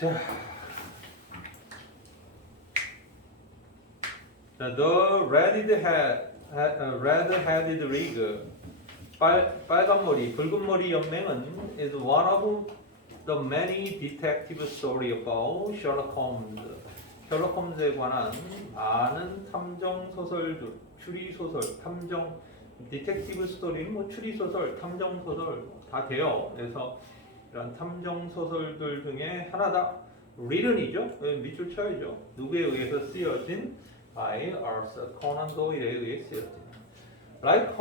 자, the red-headed league, 빨간 머리, 붉은 머리 연맹은 is one of the many detective story about Sherlock Holmes. 셜록 홈즈에 관한 많은 탐정 소설들, 추리 소설, 탐정, 디텍티브 스토리는 뭐 추리 소설, 탐정 소설 다 돼요. 그래서 이런 탐정 소설들 중에 하나다. written이죠. 밑줄 쳐야죠. 누구에 의해서 쓰여진? by Arthur Conan Doyle에 의해 쓰여진. Like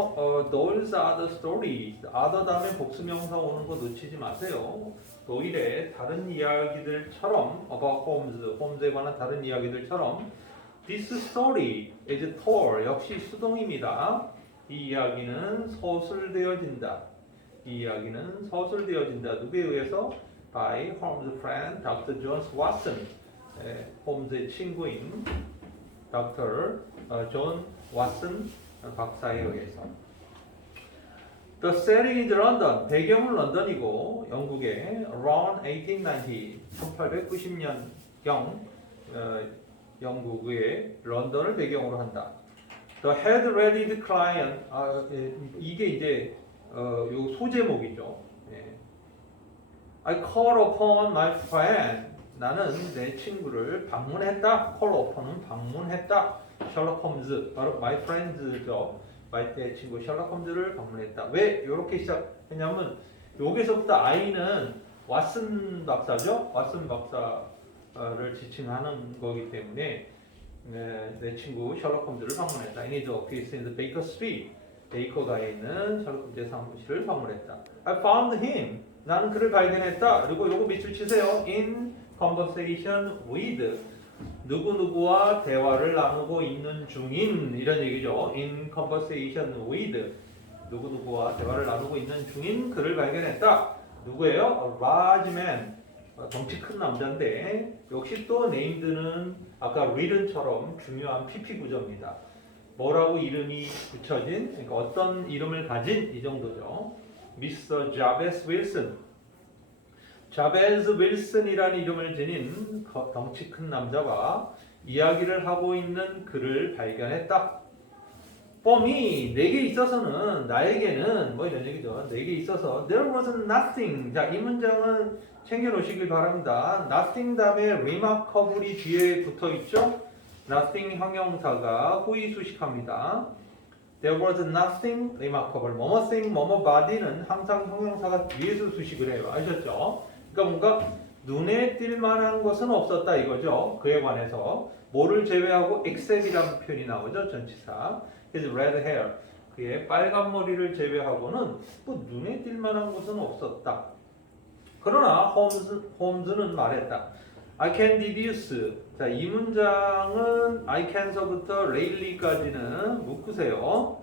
those other stories. other 다음에 복수명사 오는 거 놓치지 마세요. 도일의 다른 이야기들처럼 about 홈즈에 관한 다른 이야기들처럼 this story is told 역시 수동입니다. 이 이야기는 서술되어진다. 이 이야기는 서술되어진다. 누구에 의해서? by Holmes' friend Dr. John Watson. 홈즈의 친구인 Dr. 존 왓슨 박사에 의해서. The setting is London. 배경은 런던이고 영국의 around 1890, 1890년경 영국의 런던을 배경으로 한다. The head-readed client. 이게 이제 요 소제목이죠. I call upon my friend. 나는 내 친구를 방문했다. call upon은 방문했다. 셜록 홈즈, 바로 my friend죠. 내 친구 셜록 홈즈를 방문했다. 왜 이렇게 시작했냐면 여기서부터 I는 왓슨 박사죠. 왓슨 박사를 지칭하는 거기 때문에 내 친구 셜록 홈즈를 방문했다. I need to appear in the Baker Street. 베이커가에 있는 셜록 홈즈의 사무실을 방문했다. I found him. 나는 그를 발견했다. 그리고 요거 밑줄 치세요. In conversation with. 누구누구와 대화를 나누고 있는 중인 이런 얘기죠. In conversation with. 누구누구와 대화를 나누고 있는 중인 그를 발견했다. 누구예요? large man. 덩치 큰 남자인데 역시 또 named는 아까 written처럼 중요한 PP 구조입니다. 뭐라고 이름이 붙여진, 그러니까 어떤 이름을 가진 이 정도죠. Mr. Jabez Wilson. 자베즈 윌슨이라는 이름을 지닌 덩치 큰 남자가 이야기를 하고 있는 그를 발견했다. For me, 내게 있어서는, 나에게는 뭐 이런 얘기죠. 내게 있어서 there was nothing. 자, 이 문장은 챙겨놓으시길 바랍니다. nothing 다음에 remarkable이 뒤에 붙어있죠. nothing 형용사가 호의 수식합니다. There was nothing remarkable. 뭐뭐thing, 뭐뭐body는 항상 형용사가 뒤에서 수식을 해요. 아셨죠? 그러니까 뭔가 눈에 띌 만한 것은 없었다 이거죠. 그에 관해서 뭐를 제외하고 except이라는 표현이 나오죠. 전치사. 그래서 red hair. 그의 빨간 머리를 제외하고는 뭐 눈에 띌 만한 것은 없었다. 그러나 홈즈는 말했다. I can deduce. 자, 이 문장은 I can서부터 lately까지는 묶으세요.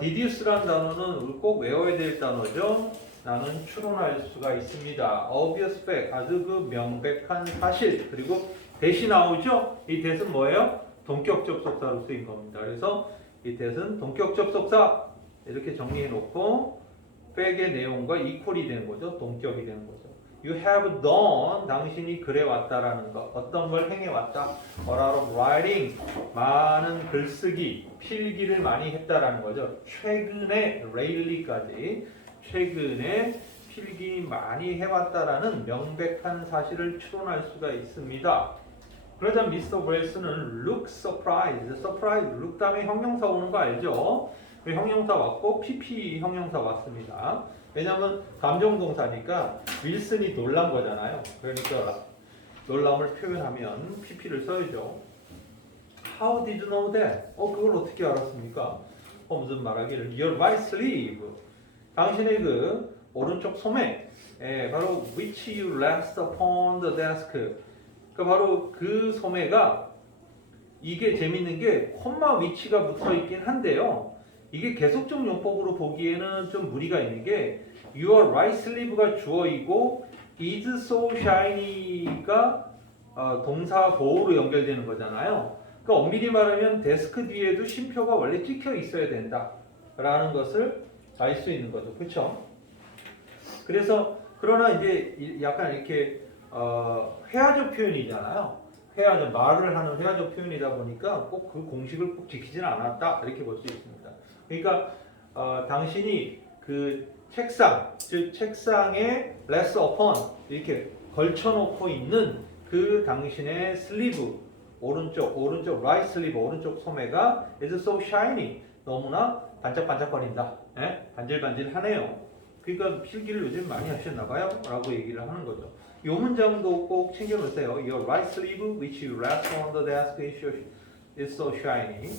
deduce란 단어는 꼭 외워야 될 단어죠. 나는 추론할 수가 있습니다. obvious fact, 아주 그 명백한 사실. 그리고 대시 나오죠? 이 대는 뭐예요? 동격 접속사로 쓰인 겁니다. 그래서 이 대는 동격 접속사 이렇게 정리해 놓고 fact의 내용과 equal이 되는 거죠. 동격이 되는 거죠. You have done, 당신이 그래 왔다라는 것. 어떤 걸 행해 왔다. A lot of writing, 많은 글쓰기, 필기를 많이 했다라는 거죠. 최근에 lately까지 최근에 필기 많이 해왔다라는 명백한 사실을 추론할 수가 있습니다. 그러자 미스터 웰스는 look surprised, look 다음에 형용사 오는 거 알죠? 형용사 왔고 PP 형용사 왔습니다. 왜냐하면 감정동사니까 윌슨이 놀란 거잖아요. 그러니까 놀람을 표현하면 PP를 써야죠. How did you know that? 그걸 어떻게 알았습니까? 무슨 말하기를 Your right sleeve. 당신의 그 오른쪽 소매, 바로 which you left upon the desk. 바로 그 소매가 이게 재밌는 게 콤마 위치가 붙어 있긴 한데요. 이게 계속적 용법으로 보기에는 좀 무리가 있는 게 your right sleeve가 주어이고 is so shiny가 동사 보호로 연결되는 거잖아요. 그러니까 엄밀히 말하면 데스크 뒤에도 쉼표가 원래 찍혀 있어야 된다라는 것을 알 수 있는 거죠. 그렇죠? 그래서 그러나 이제 약간 이렇게 회화적 표현이잖아요. 회화적 말을 하는 회화적 표현이다 보니까 꼭 그 공식을 꼭 지키지는 않았다 이렇게 볼 수 있습니다. 그러니까 당신이 그 책상, 즉 책상에 less upon 이렇게 걸쳐놓고 있는 그 당신의 슬리브 오른쪽 right 슬리브 오른쪽 소매가 is so shiny 너무나 반짝반짝거린다. 예? 반질반질하네요. 그러니까 필기를 요즘 많이 하셨나봐요 라고 얘기를 하는 거죠. 이 문장도 꼭 챙겨놓으세요. Your right sleeve which you rest on the desk is so shiny.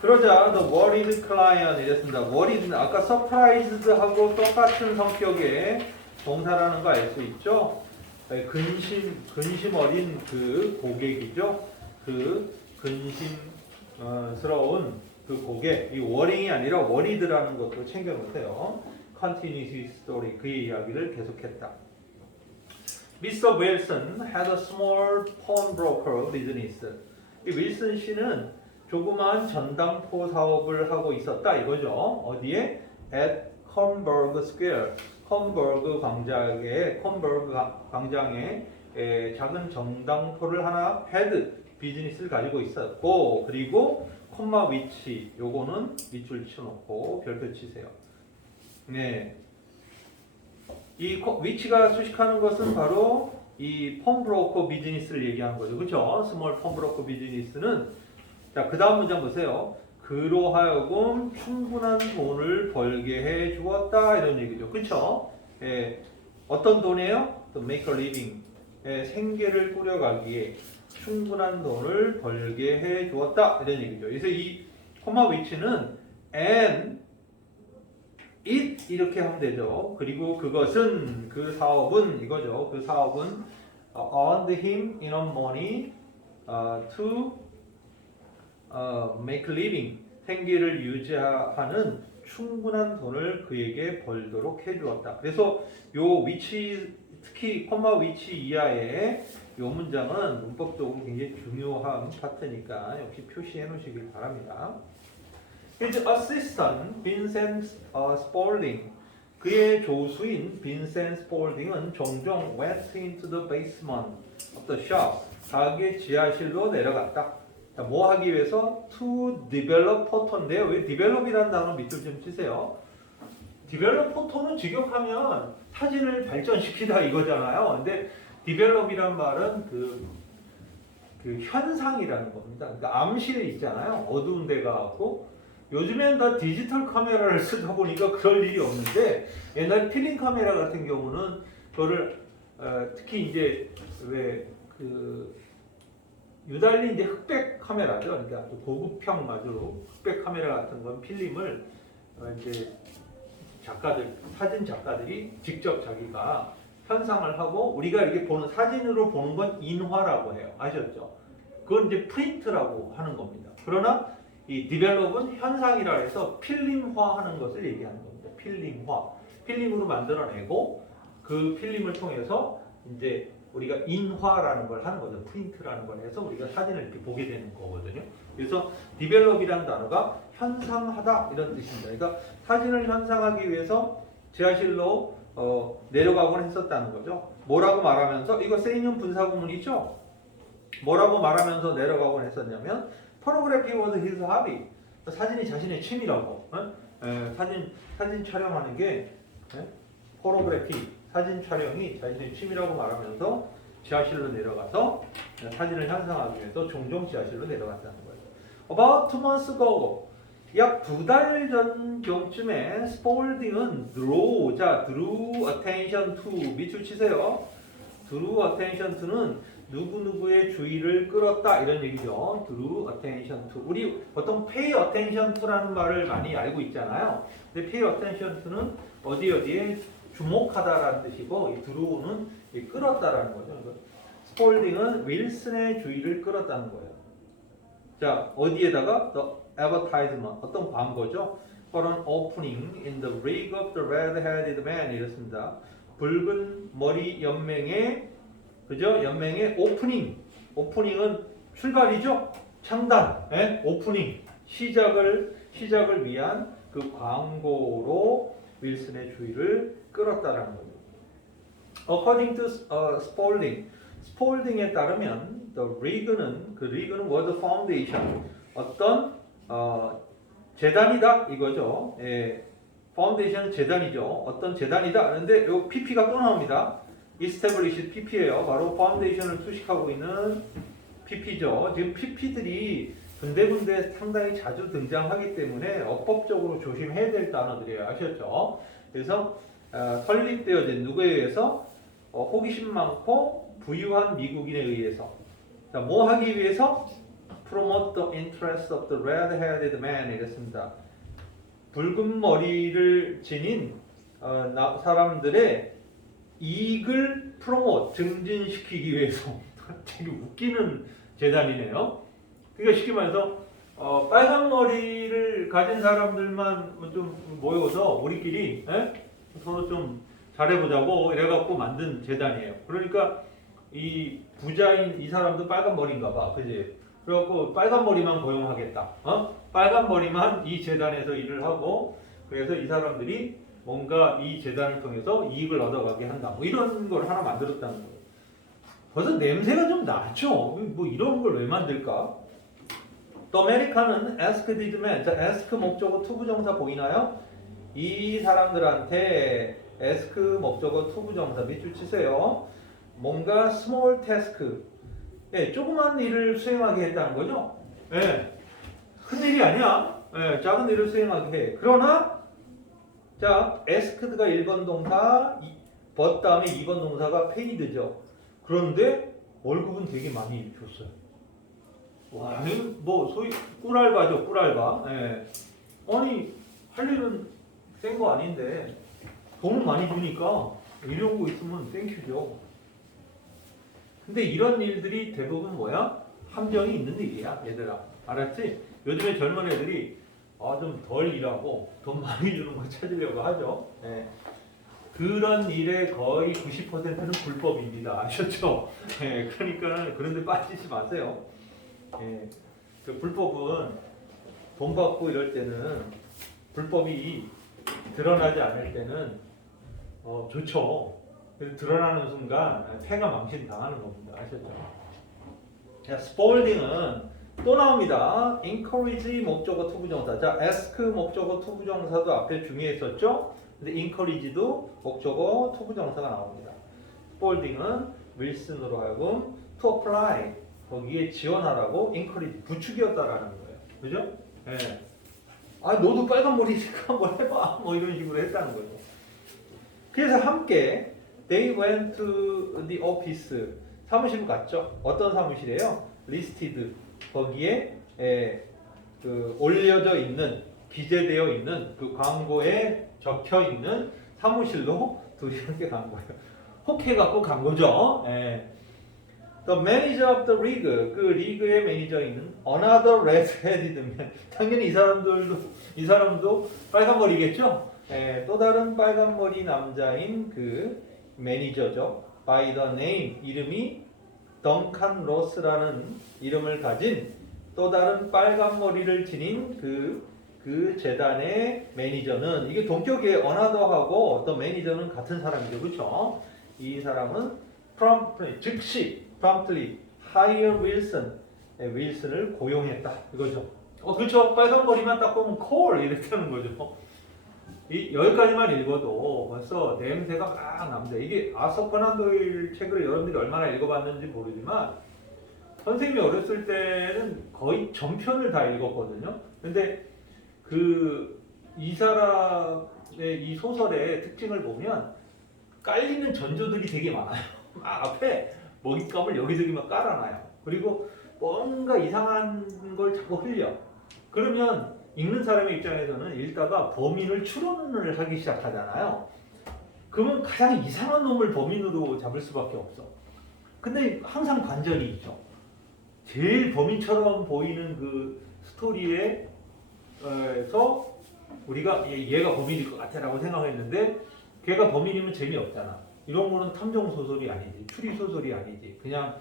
그러자 the worried client 이랬습니다. worried 아까 surprised하고 똑같은 성격의 동사라는 거 알 수 있죠? 근심 어린 그 고객이죠. 그 근심스러운 그 고객. 이 worrying이 아니라 worried라는 것도 챙겨놓으세요. Continues his story. 그의 이야기를 계속했다. Mr. Wilson had a small pawnbroker business. 이 윌슨 씨는 조그마한 전당포 사업을 하고 있었다 이거죠. 어디에? At Conburg Square. 컴버그 광장에 작은 전당포를 하나 had 비즈니스를 가지고 있었고 그리고 콤마 위치 요거는 밑줄 쳐놓고 별표 치세요. 네, 이 위치가 수식하는 것은 바로 이 펌브로커 비즈니스를 얘기하는 거죠. 그렇죠? 스몰 펌브로커 비즈니스는 자, 그 다음 문장 보세요. 그로 하여금 충분한 돈을 벌게 해 주었다 이런 얘기죠. 그렇죠? 어떤 돈이에요? To make a living. 생계를 꾸려가기에 충분한 돈을 벌게 해 주었다 이런 얘기죠. 그래서 이 콤마 위치는 and it 이렇게 하면 되죠. 그리고 그것은 그 사업은 이거죠. 그 사업은 earned him enough money to make a living. 생계를 유지하는 충분한 돈을 그에게 벌도록 해주었다. 그래서 요 위치 특히 콤마 위치 이하의 요 문장은 문법적으로 굉장히 중요한 파트니까 역시 표시해 놓으시길 바랍니다. His assistant Vincent Spaulding 그의 조수인 빈센트 스폴딩은 종종 went into the basement of the shop 가게 지하실로 내려갔다. 자, 뭐 하기 위해서? To develop photo인데요. 왜 develop이라는 단어 밑줄 좀 치세요. develop photo는 직역하면 사진을 발전시키다 이거잖아요. 근데 develop이란 말은 그 현상이라는 겁니다. 그러니까 암실 있잖아요. 어두운 데 가고 요즘엔 다 디지털 카메라를 쓰다 보니까 그럴 일이 없는데 옛날 필름 카메라 같은 경우는 그거를 특히 이제 왜 그 유달리 이제 흑백 카메라죠. 그러니까 고급형 아주 흑백 카메라 같은 건 필름을 이제 사진 작가들이 직접 자기가 현상을 하고 우리가 이렇게 보는 사진으로 보는 건 인화라고 해요. 아셨죠? 그건 이제 프린트라고 하는 겁니다. 그러나 이 디벨롭은 현상이라 해서 필름화하는 것을 얘기하는 겁니다. 필름화. 필름으로 만들어내고 그 필름을 통해서 이제 우리가 인화라는 걸 하는 거죠. 프린트라는 걸 해서 우리가 사진을 이렇게 보게 되는 거거든요. 그래서 디벨롭이라는 단어가 현상하다 이런 뜻입니다. 그러니까 사진을 현상하기 위해서 지하실로 내려가곤 했었다는 거죠. 뭐라고 말하면서 이거 세인형 분사구문이죠. 뭐라고 말하면서 내려가곤 했었냐면 Photography was his hobby. 사진이 자신의 취미라고. 사진 촬영하는 게 Photography 사진 촬영이 자신의 취미라고 말하면서 지하실로 내려가서 사진을 현상하기 위해서 종종 지하실로 내려갔다는 거예요. About 2 months ago, 약 2달 전경쯤에 스폴딩은 drew attention to 밑줄 치세요. drew attention to는 누구누구의 주의를 끌었다 이런 얘기죠. drew attention to. 우리 보통 pay attention to라는 말을 많이 알고 있잖아요. 근데 pay attention to는 어디에 주목하다라는 뜻이고 이 drew는 끌었다라는 거죠. 스폴딩은 윌슨의 주의를 끌었다는 거예요. 자, 어디에다가 the advertisement 어떤 광고죠? For an opening in the rig of the red-headed man 이렇습니다. 붉은 머리 연맹의 그죠? 연맹의 오프닝은 출발이죠. 창단, 오프닝 시작을 위한 그 광고로 윌슨의 주의를 끌었다라는 거죠. According to Spalding, 스폴딩에 따르면 the 리그는 was the foundation, 어떤 재단이다 이거죠. 예, 파운데이션은 재단이죠. 어떤 재단이다. 그런데 요 PP가 또 나옵니다. Establish PP예요. 바로 파운데이션을 수식하고 있는 PP죠. 지금 PP들이 군데군데 상당히 자주 등장하기 때문에 어법적으로 조심해야 될 단어들이에요. 아셨죠? 그래서 설립되어진 누구에 의해서 호기심 많고 부유한 미국인에 의해서. 자, 뭐 하기 위해서? Promote the interest of the red-headed man 이랬습니다. 붉은 머리를 지닌 사람들의 이익을 증진시키기 위해서. 되게 웃기는 재단이네요. 그러니까 쉽게 말해서 빨간 머리를 가진 사람들만 좀 모여서 우리끼리 서로 좀 잘해보자고 이래갖고 만든 재단이에요. 그러니까 이 부자인 이 사람도 빨간 머리인가 봐, 그지? 그래갖고 빨간 머리만 고용하겠다. 빨간 머리만 이 재단에서 일을 하고 그래서 이 사람들이 뭔가 이 재단을 통해서 이익을 얻어가게 한다. 뭐 이런 걸 하나 만들었다는 거예요. 벌써 냄새가 좀 나죠? 뭐 이런 걸 왜 만들까? 또 아메리카는 ask did man. 자, ask 목적어 투부정사 보이나요? 이 사람들한테 ask 목적어 투부정사 밑줄 치세요. 뭔가 small task, 조그만 일을 수행하게 했다는 거죠. 큰 일이 아니야. 작은 일을 수행하게 해. 그러나 자, asked가 1번 동사, but 다음에 2번 동사가 paid죠. 그런데 월급은 되게 많이 줬어요. 와, 뭐 소위 꿀알바죠, 꿀알바. 아니 할 일은 센 거 아닌데 돈을 많이 주니까 이런 거 있으면 땡큐죠. 근데 이런 일들이 대부분 뭐야? 함정이 있는 일이야, 얘들아. 알았지? 요즘에 젊은 애들이 좀 덜 일하고 돈 많이 주는 거 찾으려고 하죠. 그런 일의 거의 90%는 불법입니다. 아셨죠? 그러니까 그런데 빠지지 마세요. 그 불법은 돈 받고 이럴 때는 불법이 드러나지 않을 때는 좋죠. 그래서 드러나는 순간 패가 망신당하는 겁니다. 아셨죠? 자, 스폴딩은 또 나옵니다. encourage 목적어 투부정사. 자, ask 목적어 투부정사도 앞에 중요했었죠? 근데 encourage도 목적어 투부정사가 나옵니다. 스폴딩은 윌슨으로 하여금 to apply 거기에 지원하라고 encourage 부추겼다라는 거예요. 그죠? 너도 빨간 머리니까 한번 해봐. 뭐 이런 식으로 했다는 거죠. 그래서 함께 they went to the office 사무실 갔죠. 어떤 사무실이에요? listed 거기에 그 올려져 있는 기재되어 있는 그 광고에 적혀 있는 사무실로 둘이 함께 간 거예요. 혹해갖고 간 거죠. The manager of the league 그 리그의 매니저인 another red-headed man 당연히 이 사람도 빨간 머리겠죠. 또 다른 빨간 머리 남자인 그 매니저죠. By the name 이름이 덩칸 로스라는 이름을 가진 또 다른 빨간 머리를 지닌 그 재단의 매니저는 이게 동격의 another하고 the 매니저는 같은 사람이죠, 그렇죠? 이 사람은 promptly 즉시 promptly hire Wilson 윌슨을 고용했다 이거죠. 그렇죠? 빨간 머리만 딱 보면 call 이랬다는 거죠. 여기까지만 읽어도 벌써 냄새가 막 납니다. 이게 아서 코난 도일 책을 여러분들이 얼마나 읽어봤는지 모르지만 선생님이 어렸을 때는 거의 전편을 다 읽었거든요. 근데 이 사람의 이 소설의 특징을 보면 깔리는 전조들이 되게 많아요. 앞에 먹잇감을 여기저기 막 깔아놔요. 그리고 뭔가 이상한 걸 자꾸 흘려. 그러면 읽는 사람의 입장에서는 읽다가 범인을 추론을 하기 시작하잖아요. 그러면 가장 이상한 놈을 범인으로 잡을 수밖에 없어. 근데 항상 관절이 있죠. 제일 범인처럼 보이는 그 스토리에서 우리가 얘가 범인일 것 같아라고 생각했는데 걔가 범인이면 재미없잖아. 이런 거는 탐정 소설이 아니지, 추리 소설이 아니지. 그냥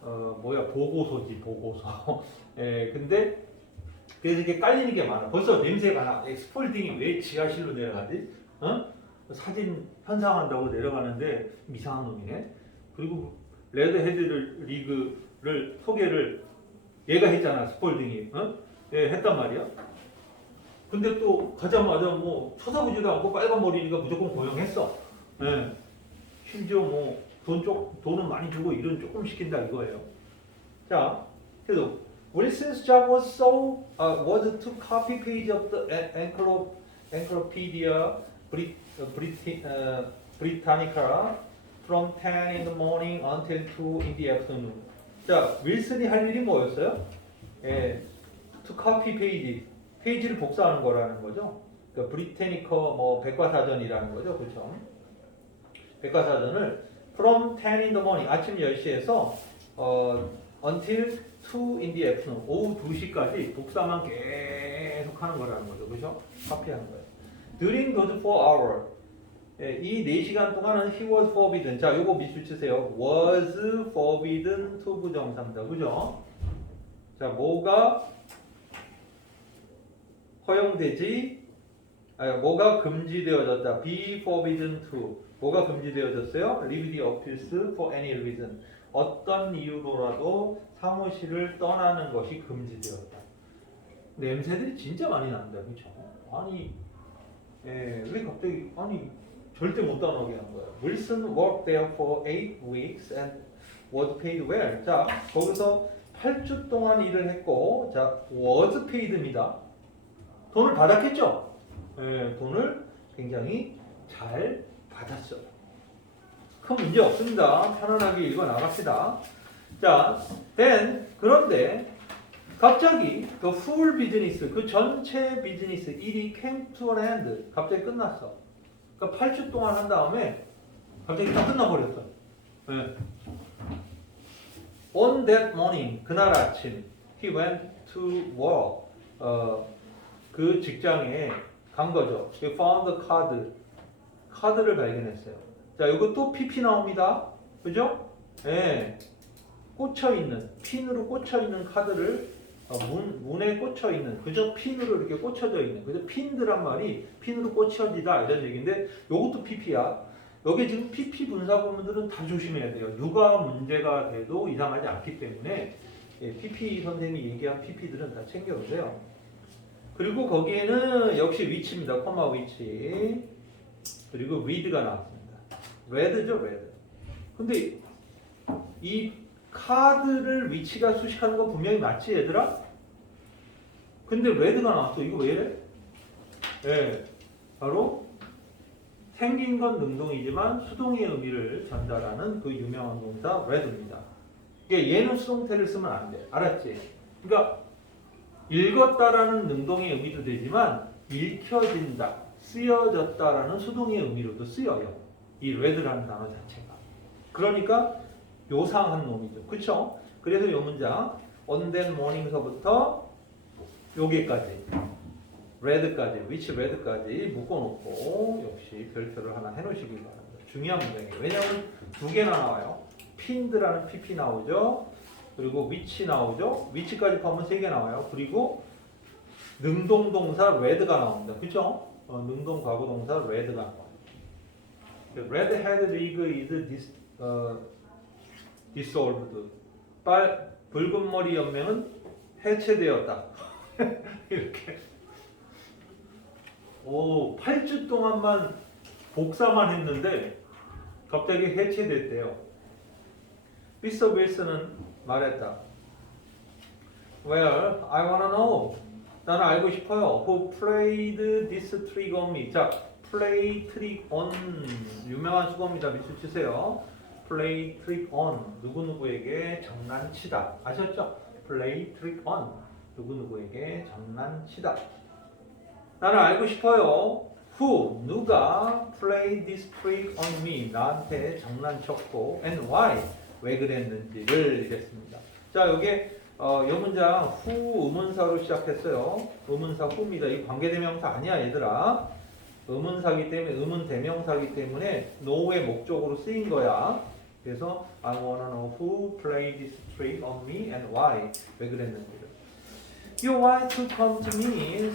보고서지, 보고서. 근데 그래서 이게 깔리는 게 많아. 벌써 냄새가 나. 스폴딩이 왜 지하실로 내려가지? 사진 현상한다고 내려가는데 이상한 놈이네. 그리고 레드헤드 리그를 소개를 얘가 했잖아. 스폴딩이 예, 했단 말이야. 근데 또 가자마자 뭐 쳐다보지도 않고 빨간 머리니까 무조건 고용했어. 예. 심지어 뭐 돈은 많이 주고 일은 조금 시킨다 이거예요. 자, 그래서 Wilson's job was to copy page of the Encyclopedia Britannica from 10 in the morning until 2 in the afternoon. 자, 윌슨이 할 일이 뭐였어요? 예, to copy page, 페이지를 복사하는 거라는 거죠. 그러니까 브리테니커 뭐 백과사전이라는 거죠, 그렇죠? 백과사전을 from 10 in the morning 아침 10시에서 until 2 in the afternoon 오후 2시까지 복사만 계속 하는 거라는 거죠, 그렇죠? 카피하는 거예요. During those 4 hours 예, 이 4시간 동안은 he was forbidden. 자, 요거 밑줄 치세요. was forbidden to 부정사입니다. 그죠? 자, 뭐가 허용되지? 뭐가 금지되어졌다. be forbidden to. 뭐가 금지되어졌어요? leave the office for any reason. 어떤 이유로라도 사무실을 떠나는 것이 금지되었다. 냄새들이 진짜 많이 난다. 그죠? 아니, 예, 왜 갑자기, 아니, 절대 못 떠나게 한 거예요. Wilson worked there for 8 weeks and was paid well. 자, 거기서 8주 동안 일을 했고, 자, was paid입니다. 돈을 받았겠죠? 예, 돈을 굉장히 잘 받았어요. 큰 문제 없습니다. 편안하게 읽어 나갑시다. 자, then 그런데 갑자기 the full business, 그 전체 비즈니스 일이 came to an end. 갑자기 끝났어. 그러니까 8주 동안 한 다음에 갑자기 다 끝나버렸어. 네. On that morning, 그날 아침, he went to work. 그 직장에 간 거죠. He found the card. 카드를 발견했어요. 자, 이거 또 PP 나옵니다. 그죠? 예. 꽂혀있는, 핀으로 꽂혀있는 카드를 문에 꽂혀있는, 그죠? 핀으로 이렇게 꽂혀져 있는, 그죠? 핀드란 말이 핀으로 꽂혀지다 이런 얘기인데 이것도 PP야. 여기 지금 PP 분사구문들은 다 조심해야 돼요. 누가 문제가 돼도 이상하지 않기 때문에 예, PP 선생님이 얘기한 PP들은 다 챙겨오세요. 그리고 거기에는 역시 위치입니다. 컴마 위치. 그리고 read가 나왔습니다. read죠, read. 근데 이 카드를 위치가 수식하는 거 분명히 맞지, 얘들아? 근데 read가 나왔어. 이거 왜 이래? 예, 바로 생긴 건 능동이지만 수동의 의미를 전달하는 그 유명한 동사 read입니다. 그러니까 얘는 수동태를 쓰면 안 돼. 알았지? 그러니까 읽었다라는 능동의 의미도 되지만 읽혀진다, 쓰여졌다라는 수동의 의미로도 쓰여요. 이 read라는 단어 자체가. 그러니까 요상한 놈이죠. 그쵸? 그래서 이 문장 on that morning서부터 여기까지 read까지, which read까지 묶어놓고 역시 별표를 하나 해놓으시기 바랍니다. 중요한 문장이에요. 왜냐하면 두 개나 나와요. pined라는 pp 나오죠. 그리고 which 나오죠. which까지 포함은 세 개 나와요. 그리고 능동동사 read가 나옵니다. 그죠? 능동 과거동사 read가 나와요. Red-head league is dissolved. 붉은 머리 연맹은 해체되었다. 이렇게. 오, 8주 동안만 복사만 했는데 갑자기 해체됐대요. 미스터 윌슨은 말했다. Well, I wanna know. 나는 알고 싶어요. Who played this trick on me? 자, play trick on 유명한 수거입니다. 밑줄 치세요. play trick on 누구누구에게 장난치다. 아셨죠? play trick on 누구누구에게 장난치다. 나는 알고 싶어요. Who 누가 play this trick on me 나한테 장난쳤고 and why 왜 그랬는지를 이랬습니다. 자, 여기에 이 문장 who 의문사로 시작했어요. 의문사 who입니다. 이 관계대명사 아니야, 얘들아. 의문사기 때문에 의문대명사기 때문에 know의 목적으로 쓰인 거야. 그래서 I wanna know who played this trick on me and why 왜 그랬는지를. You want to come to me?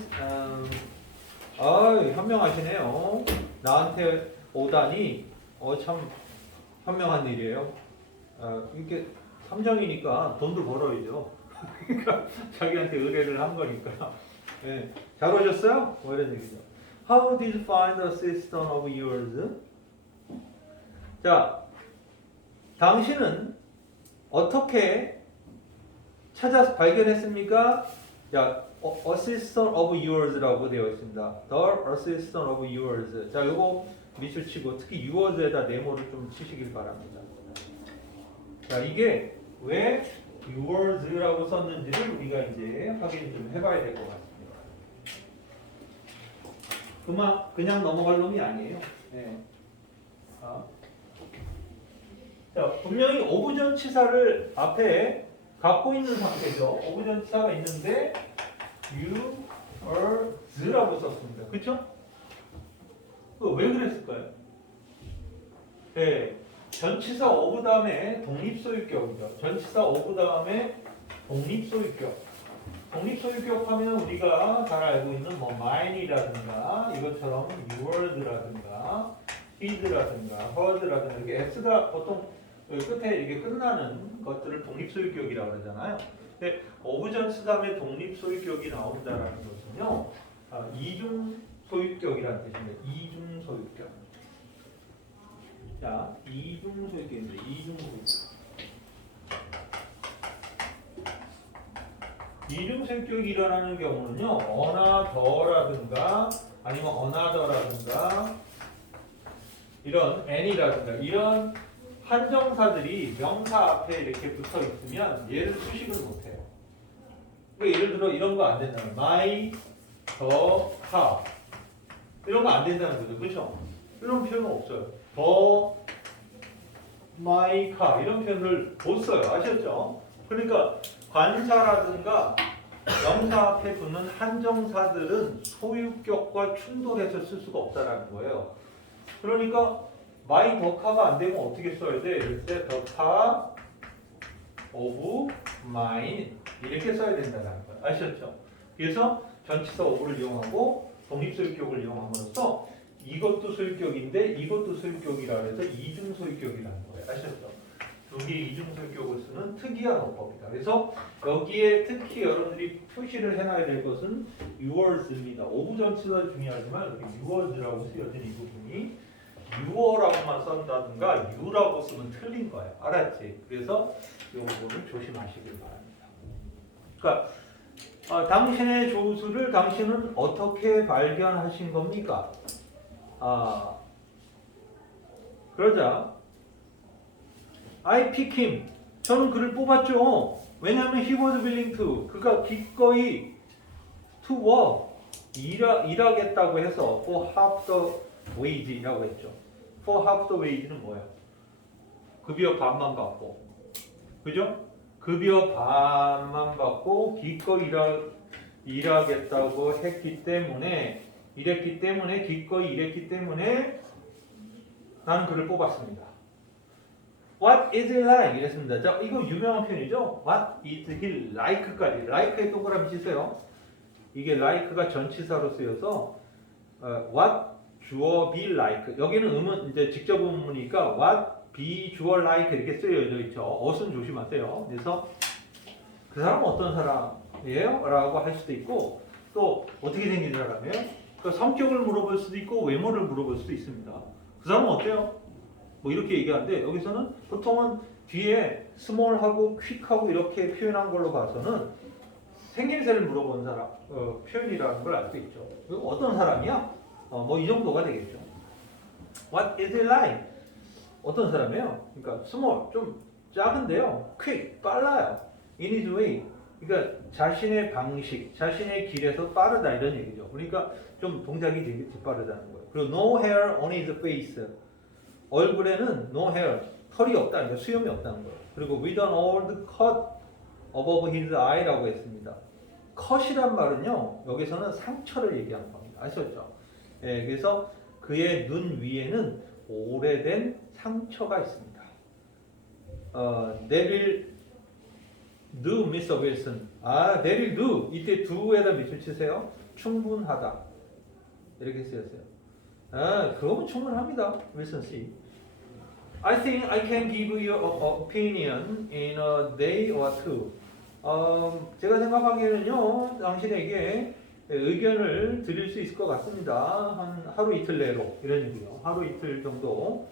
현명하시네요. 나한테 오다니 참 현명한 일이에요. 이렇게 함정이니까 돈도 벌어야죠. 그러니까 자기한테 의뢰를 한 거니까. 네. 잘 오셨어요? 뭐 이런 얘기죠. How did you find the assistant of yours? 자, 당신은 어떻게 찾아서 발견했습니까? 자, assistant of yours라고 되어 있습니다. The assistant of yours. 자, 요거 밑줄 치고 특히 yours에다 네모를 좀 치시길 바랍니다. 자, 이게 왜 yours라고 썼는지를 우리가 이제 확인 좀 해봐야 될 것 같습니다. 그냥 넘어갈 놈이 아니에요. 네. 자, 분명히 오부전치사를 앞에 갖고 있는 상태죠. 오부전치사가 있는데 yours라고 썼습니다. 그렇죠? 왜 그랬을까요? 네, 전치사 of 다음에 독립소유격이죠. 전치사 of 다음에 독립소유격. 독립소유격 하면 우리가 잘 알고 있는 뭐 mine이라든가 이것처럼 your라든가 hid라든가 her라든가 이게 s가 보통 끝에 이렇게 끝나는 것들을 독립소유격이라고 그러잖아요. 근데 어부전스 다음에 독립소유격이 나온다는 것은요, 이중소유격이라는 뜻입니다. 이중소유격. 자, 이중소유격인데 이중소유격. 이중소유격이 일어나는 경우는요, 어나더라든가 아니면 어나더라든가 이런 n이라든가 이런 한정사들이 명사 앞에 이렇게 붙어 있으면 얘를 수식을 못해요. 그러니까 예를 들어 이런 거 안 된다는 my, the, how 이런 거 안 된다는 거죠. 그렇죠? 이런 표현은 없어요. the, my car 이런 표현을 못 써요. 아셨죠? 그러니까 관사라든가 명사 앞에 붙는 한정사들은 소유격과 충돌해서 쓸 수가 없다라는 거예요. 그러니까 my the car가 안 되면 어떻게 써야 돼? 이럴 때 the car of mine 이렇게 써야 된다는 거예요. 아셨죠? 그래서 전치사 of를 이용하고 독립소유격을 이용함으로써 이것도 소유격인데 이것도 소유격이라 해서 이중소유격이라는 거예요. 아셨죠? 두 개의 이중소유격을 쓰는 특이한 어법이다. 그래서 여기에 특히 여러분들이 표시를 해놔야 될 것은 your's입니다. 오브 전치사 중요하지만 your's라고 쓰여진 이 부분이 you라고만 쓴다든가 you라고 쓰면 틀린 거예요. 알았지? 그래서 이 부분을 조심하시길 바랍니다. 그러니까 당신의 조수를 당신은 어떻게 발견하신 겁니까? 그러자 I pick him. 저는 그를 뽑았죠. 왜냐하면 he was willing to. 그가 기꺼이 to work. 일하겠다고 해서 for half the wage라고 했죠. for half the wage는 뭐예요? 급여 반만 받고. 그죠? 급여 반만 받고 기꺼이 일하겠다고 이랬기 때문에 기꺼이 일했기 때문에 나는 그를 뽑았습니다. What is he like? 이랬습니다. 자, 이거 유명한 표현이죠. What is he like까지. like에 동그라미 치세요. 이게 like가 전치사로 쓰여서 what 주어 be like. 여기는 음은 이제 직접 음문이니까 what be 주어 like 이렇게 쓰여져 있죠. 어순 조심하세요. 그래서 그 사람은 어떤 사람이에요? 라고 할 수도 있고 또 어떻게 생긴 사람이에요? 그 성격을 물어볼 수도 있고 외모를 물어볼 수도 있습니다. 그 사람은 어때요? 뭐 이렇게 얘기하는데 여기서는 보통은 뒤에 small하고 quick하고 이렇게 표현한 걸로 봐서는 생김새를 물어본 사람 표현이라는 걸 알 수 있죠. 어떤 사람이야? 뭐 이 정도가 되겠죠. What is he like? 어떤 사람이에요? 그러니까 small 좀 작은데요. quick 빨라요. In his way. 그러니까 자신의 방식, 자신의 길에서 빠르다 이런 얘기죠. 그러니까 좀 동작이 되게 빠르다는 거예요. 그리고 no hair on his face. 얼굴에는 no hair, 털이 없다, 그러니까 수염이 없다는 거예요. 그리고 with an old cut above his eye라고 했습니다. cut이란 말은요, 여기서는 상처를 얘기하는 겁니다. 아셨죠? 예, 그래서 그의 눈 위에는 오래된 상처가 있습니다. They will do, Mr. Wilson. they will do. 이때 do에다 밑줄 치세요. 충분하다. 이렇게 쓰였어요. 그거면 충분합니다. 윌슨 씨. I think I can give you an opinion in a day or two. 제가 생각하기에는요, 당신에게 의견을 드릴 수 있을 것 같습니다. 한 하루 이틀 내로 이런 얘기요. 하루 이틀 정도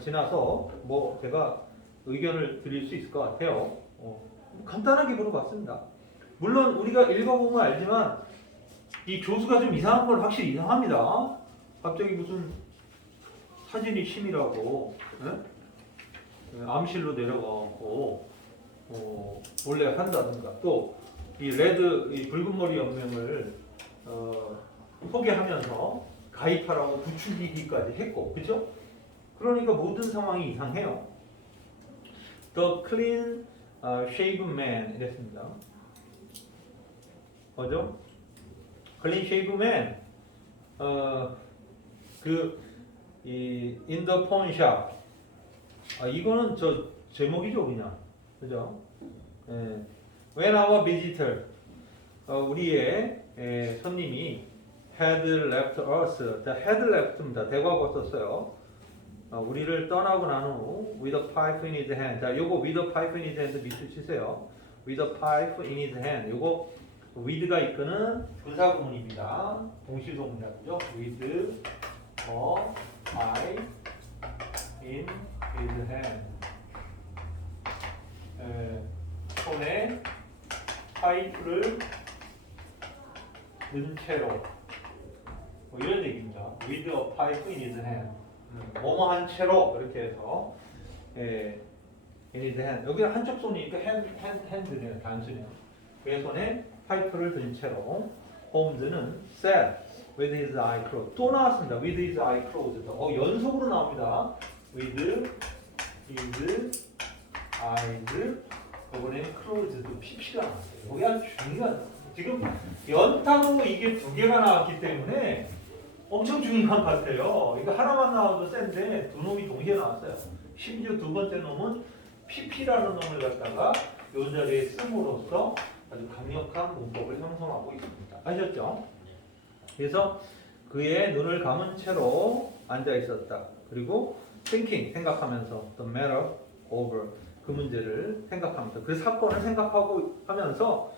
지나서 뭐 제가 의견을 드릴 수 있을 것 같아요. 간단하게 물어봤습니다. 물론 우리가 읽어보면 알지만 이 교수가 좀 이상한 건 확실히 이상합니다. 갑자기 무슨 사진이 취미라고 암실로 내려가고 몰래 한다든가 또 이 레드 이 붉은 머리 연맹을 소개하면서 가입하라고 부추기기까지 했고 그죠? 그러니까 모든 상황이 이상해요. The clean shaven man 이랬습니다. 뭐죠? clean shaven man in the pawn shop. 이거는 저 제목이죠 그냥 그죠? When our visitor 우리의 손님이 had left us, the had left입니다. 대과거 썼어요. 우리를 떠나고 난 후 with a pipe in his hand. 자, 요거 with a pipe in his hand 밑줄 치세요. with a pipe in his hand. 요거 with가 이끄는 분사구문입니다. 동시동작이죠. with a pipe in his hand. 손에 파이프를 든 채로 뭐 이런 얘기입니다. with a pipe in his hand. 뭐뭐 한 채로 이렇게 해서 in his hand. 여기 한쪽 손이니까 hand네요. 단순해요. 그 손에 파이프를 든 채로 홈즈는 sat with his eye closed. 또 나왔습니다. with his eye closed. 연속으로 나옵니다. with his eyes 이번에는 closed도 PP가 나왔어요. 여기 아주 중요한 지금 연탄으로 이게 두 개가 나왔기 때문에 엄청 중요한 것 같아요. 이거 하나만 나와도 센데 두 놈이 동시에 나왔어요. 심지어 두 번째 놈은 PP라는 놈을 갖다가 이 자리에 씀으로써 아주 강력한 문법을 형성하고 있습니다. 아셨죠? 그래서 그의 눈을 감은 채로 앉아 있었다. 그리고 thinking 생각하면서 the matter over 그 문제를 생각하면서 그 사건을 생각하고 하면서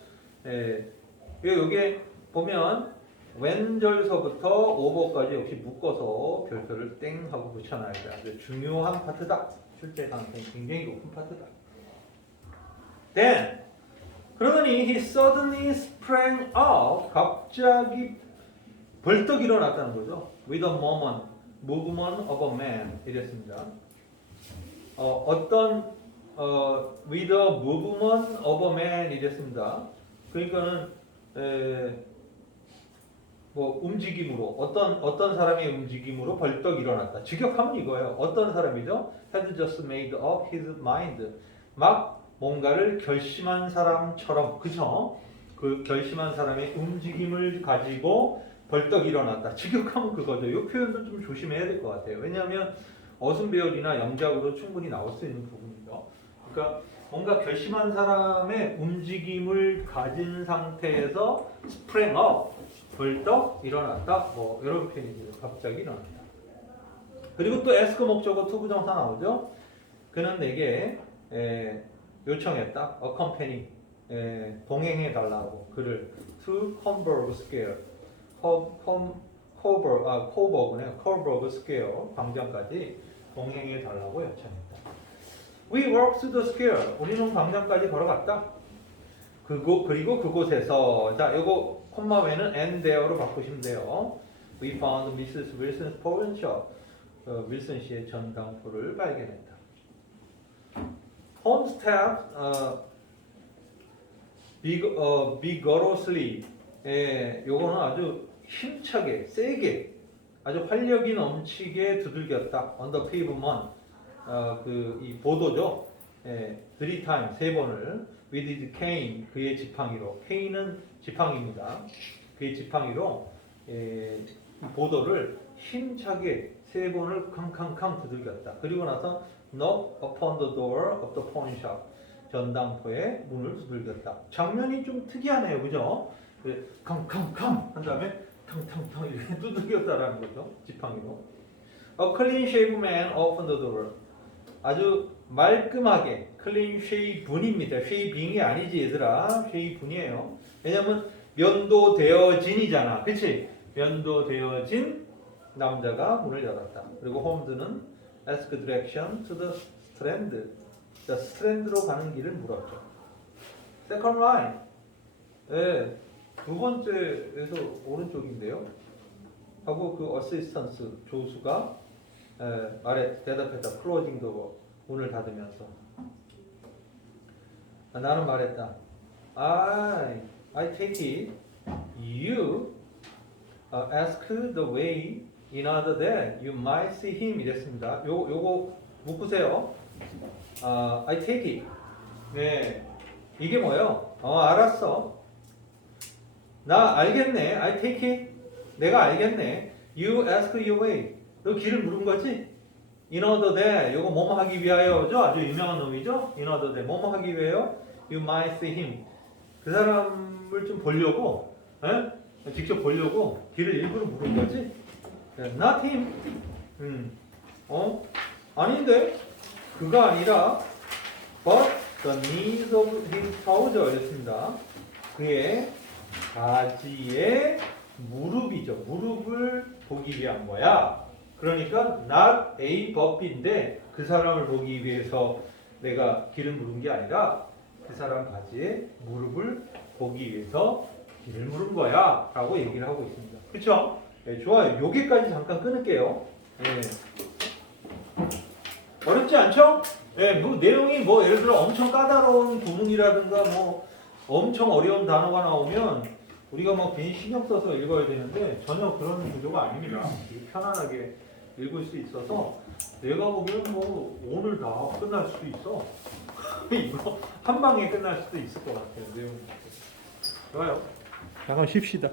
여기에 보면 왼절서부터 오버까지 역시 묶어서 별표를 땡 하고 붙여놔야 돼. 아주 중요한 파트다. 출제 가능성이 굉장히 높은 파트다. Then 그러더니 he suddenly sprang up. 갑자기 벌떡 일어났다는 거죠. With a movement of a man 이랬습니다. with a movement of a man 이랬습니다. 그러니까는 뭐 움직임으로 어떤 사람의 움직임으로 벌떡 일어났다. 직역하면 이거예요. 어떤 사람이죠? Had just made up his mind. 막 뭔가를 결심한 사람처럼 그죠? 그 결심한 사람의 움직임을 가지고 벌떡 일어났다. 직역하면 그거죠. 이 표현도 좀 조심해야 될 것 같아요. 왜냐하면 어순배열이나 영작으로 충분히 나올 수 있는 부분이죠. 그러니까 뭔가 결심한 사람의 움직임을 가진 상태에서 sprang up, 벌떡 일어났다. 뭐 이런 표현이죠. 갑자기 일어났다. 그리고 또 ask 목적어 to 부정사 나오죠. 그는 내게 요청했다. accompany 동행해 달라고 그를 to Coburg Square. Coburg Square 광장까지 동행해 달라고 요청했다. We walked to the square. 우리는 광장까지 걸어갔다. 그리고 그곳에서 자, 요거 콤마 외는 and there로 바꾸시면 돼요. We found Mrs. Wilson's pawn shop. 윌슨 씨의 전당포를 발견했다. Home stepped vigorously. 요거는 아주 힘차게, 세게, 아주 활력이 넘치게 두들겼다. On the pavement. 이 보도죠. 3times, 3번을 with his cane, 그의 지팡이로. cane은 지팡이입니다. 그의 지팡이로 보도를 힘차게 3번을 캉캉캉 두들겼다. 그리고 나서 knock upon the door of the pawn shop. 전당포의 문을 두들겼다. 장면이 좀 특이하네요. 그죠? 캉캉캉 한 다음에 탕탕탕 이렇게 두들겼다라는 거죠. 지팡이로. A clean shaven man opened the door. 아주 말끔하게 clean shaven입니다. shaving이 아니지 얘들아. shaven이에요. 왜냐면 면도되어진이잖아. 그치? 면도되어진 남자가 문을 열었다. 그리고 홈즈는 ask direction to the strand. 자, 스트랜드로 가는 길을 물었죠. Second line. 네, 두 번째에서 오른쪽인데요. 하고 그 어시스턴스 조수가 말에 대답했다. closing the 문을 닫으면서 나는 말했다. I take it you ask the way in order that you might see him 이랬습니다. 요거 묶으세요. I take it. 네, 이게 뭐예요? 알았어. 나 알겠네. I take it. 내가 알겠네. You ask your way. 너 길을 물은 거지? In order that. 요거 뭐뭐 하기 위하여죠? 아주 유명한 놈이죠? In order that. 뭐뭐 하기 위하여? You might see him. 그 사람을 좀 보려고, 직접 보려고 길을 일부러 물은 거지? Not him. 아닌데? 그가 아니라 but the knees of his trouser 였습니다. 그의 바지의 무릎이죠. 무릎을 보기 위한 거야. 그러니까 not A but B인데 그 사람을 보기 위해서 내가 길을 물은 게 아니라 그 사람 바지의 무릎을 보기 위해서 길을 물은 거야 라고 얘기를 하고 있습니다. 그쵸? 네, 좋아요. 여기까지 잠깐 끊을게요. 네. 어렵지 않죠? 네, 뭐 내용이 뭐 예를 들어 엄청 까다로운 구문이라든가 뭐 엄청 어려운 단어가 나오면 우리가 뭐 괜히 신경 써서 읽어야 되는데 전혀 그런 구조가 아닙니다. 편안하게 읽을 수 있어서 내가 보기엔 뭐 오늘 다 끝날 수도 있어. 이거 한 방에 끝날 수도 있을 것 같아요. 내용. 좋아요. 잠깐 쉽시다.